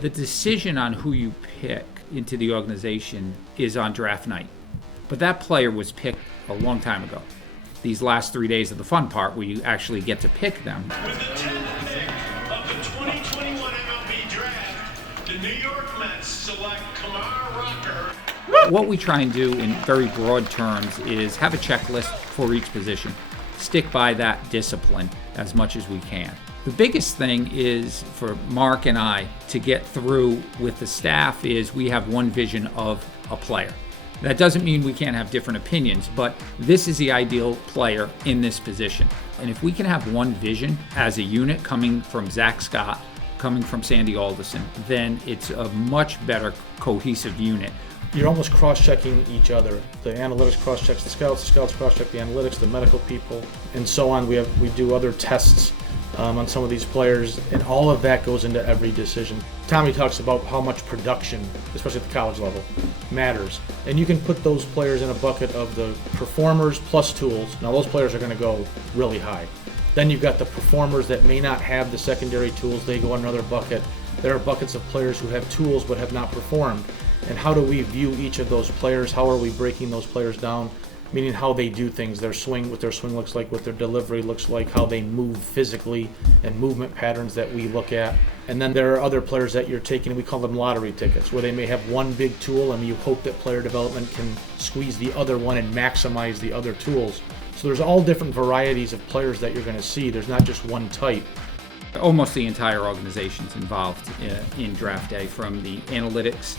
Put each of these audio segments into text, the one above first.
The decision on who you pick into the organization is on draft night. But that player was picked a long time ago. These last 3 days are the fun part where you actually get to pick them. With the 10th pick of the 2021 MLB Draft, the New York Mets select Kumar Rocker. What we try and do in very broad terms is have a checklist for each position. Stick by that discipline as much as we can. The biggest thing is for Mark and I to get through with the staff is we have one vision of a player. That doesn't mean we can't have different opinions, but this is the ideal player in this position. And if we can have one vision as a unit coming from Zach Scott, coming from Sandy Alderson, then it's a much better cohesive unit. You're almost cross-checking each other. The analytics cross-checks the scouts cross-check the analytics, the medical people, and so on. We do other tests on some of these players, and all of that goes into every decision. Tommy talks about how much production, especially at the college level, matters. And you can put those players in a bucket of the performers plus tools. Now those players are going to go really high. Then you've got the performers that may not have the secondary tools. They go in another bucket. There are buckets of players who have tools but have not performed. And how do we view each of those players? How are we breaking those players down? Meaning how they do things, their swing, what their swing looks like, what their delivery looks like, how they move physically, and movement patterns that we look at. And then there are other players that you're taking, we call them lottery tickets, where they may have one big tool and you hope that player development can squeeze the other one and maximize the other tools. So there's all different varieties of players that you're going to see. There's not just one type. Almost the entire organization's involved in draft day, from the analytics,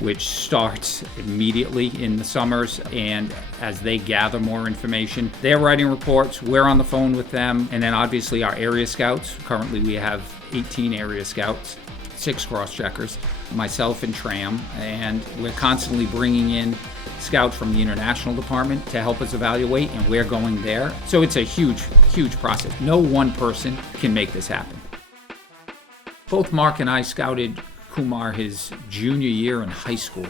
which starts immediately in the summers, and as they gather more information, they're writing reports, we're on the phone with them, and then obviously our area scouts. Currently we have 18 area scouts, 6 cross-checkers, myself and Tram, and we're constantly bringing in scouts from the international department to help us evaluate, and we're going there. So it's a huge process. No one person can make this happen. Both Mark and I scouted Kumar his junior year in high school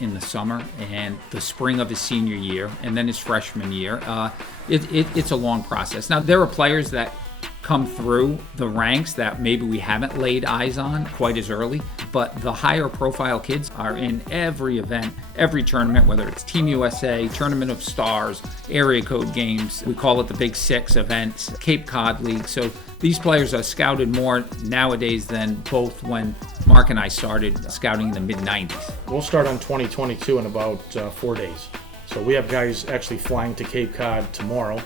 in the summer and the spring of his senior year, and then his freshman year. It's a long process. Now, there are players that come through the ranks that maybe we haven't laid eyes on quite as early, but the higher profile kids are in every event, every tournament, whether it's Team USA, Tournament of Stars, area code games. We call it the Big Six events, Cape Cod League. So these players are scouted more nowadays than both when Mark and I started scouting in the mid-90s. We'll start on 2022 in about 4 days. So we have guys actually flying to Cape Cod tomorrow.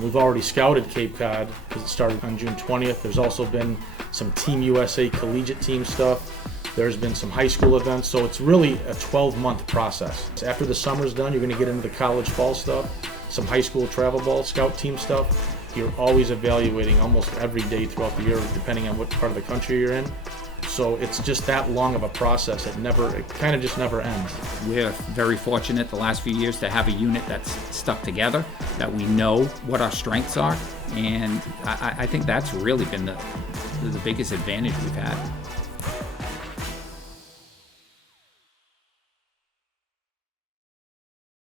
We've already scouted Cape Cod because it started on June 20th. There's also been some Team USA collegiate team stuff. There's been some high school events. So it's really a 12-month process. After the summer's done, you're going to get into the college fall stuff, some high school travel ball, scout team stuff. You're always evaluating almost every day throughout the year, depending on what part of the country you're in. So it's just that long of a process. It kind of just never ends. We're very fortunate the last few years to have a unit that's stuck together, that we know what our strengths are, and I think that's really been the biggest advantage we've had.